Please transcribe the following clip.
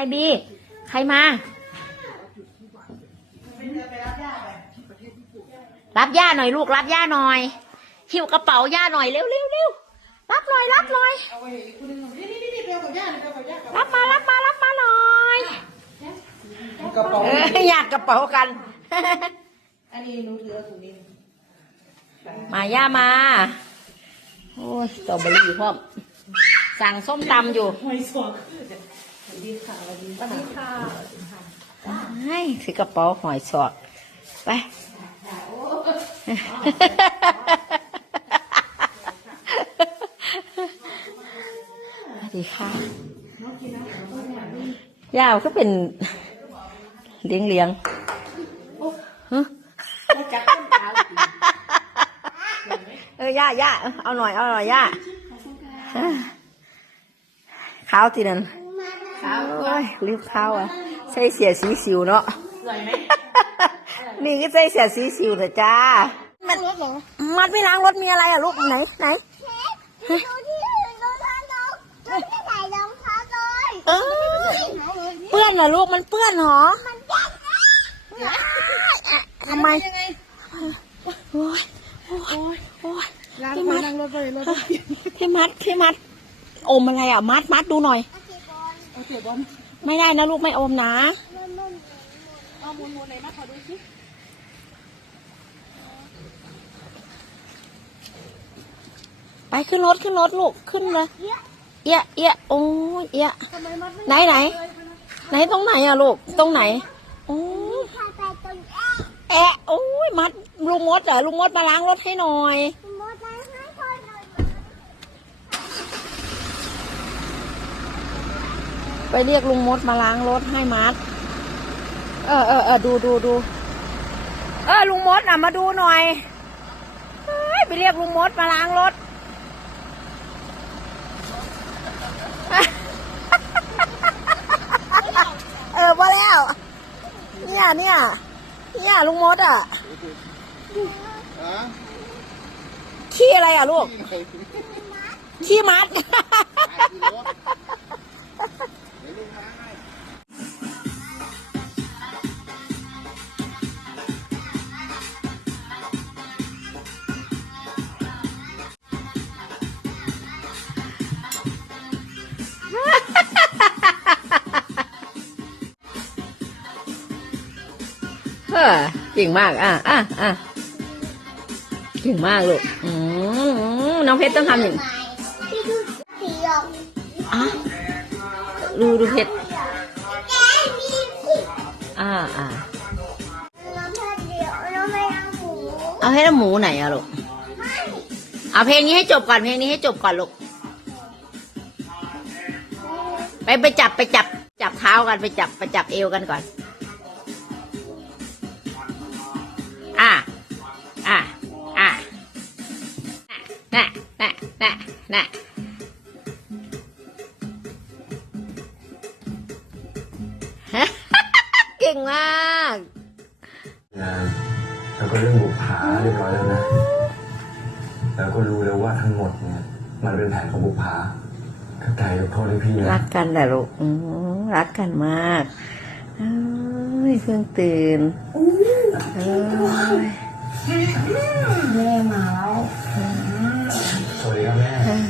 ายบี ใครมา รับย่าหน่อยลูกรับย่าหน่อย หิวกระเป๋าย่าหน่อยเร็วเร็วเร็วรับหน่อยรับหน่อย รับมารับมารับมาหน่อยกระเป๋าเอออยากกระเป๋ากัน อันนี้หนูเหลือถุงนี้มาย่ามา โอ้ยสตรอเบอรี่พร้อม สั่งส้มตำอยู่ หอยสวกสวัสดีค่ะสวัสดีค่ะให้ถือกระเป๋าหอยสอดไป สวัสดีค่ะยาวก็เป็นเลี้ยงเลี้ยงฮะจักต้นขาเออย่าย่าเอาหน่อย เอาหน่อยย่าขาวทีนั้นขาว โอ้ยรีบขาวอะ ใส่เสียสีสิวเนาะสวยไหมนี่ก็ใส่เสียสีสิวเถอะจ้า มันมัดไม่ล้างรถมีอะไรอะลูกไหนไหนดูที่อื่นดูท่านน้องไม่ได้ใส่รองเท้าเลยเออเปื้อนเหรอลูกมันเปื้อนเหรอมันแย่นะทำไมยังไงโอ้ยโอ้ยโอ้ยล้างพี่มามัดล้างรถไปรถพี่มัดพี่มัดอมอะไรอะ มัดมัดดูหน่อยโอ เคบอลโอเคบอลไม่ได้นะลูกไม่อมนะมันมันเอามูลมูลไหนมาขอดูสิไปขึ้นรถขึ้นรถลูกขึ้นเลยเยอะเอียเอียโอ้ยเอียทำไมมันไม่ไหนไหน ไหนตรงไหนอะลูกตรงไหนโอ้ยพาไปตรงแอ๊ะแอะโอ้ยมัดลุงมดเหรอลุงมดมาล้างรถให้หน่อย มดมาให้พ่อหน่อย ไปเรียกลุงมดมาล้างรถให้มัด เออเออเออดูดูดูเออลุงมดน่ะมาดูหน่อยไปเรียกลุงมดมาล้างรถเออมาแล้ว เนี่ยเนี่ยเนี่ยลุงมดอะขี้อะไรอะลูก ขี้มัด เฮ้อเก่งมาก อะอะอะเก่งมากลูกอืมน้องเพชรต้องทำอย่างที่ดูสีหยกอะดูดูเพชรแกมีผิดอ่าอ่าน้องเธอเดียวน้องไม่เอาหมูเอาให้น้ำหมูไหนอะลูกไม่เอาเพลงนี้ให้จบก่อนเพลงนี้ให้จบก่อนลูกไปไปจับไปจับจับเท้ากันไปจับไปจับเอวกันก่อน น่ะน่ะน่ะฮะเก่งมากงานแล้วก็เรื่องบุกผาเรียบร้อยแล้วนะ แล้วก็รู้แล้วว่าทั้งหมดเนี่ย มันเป็นแผนของบุกผาก็ไกลยกโทษให้พี่รันะกกันแหละลูกอืมรักกันมากเอ้ยเพิ่งตื่นเอ้ยสวัสดี ครับแม่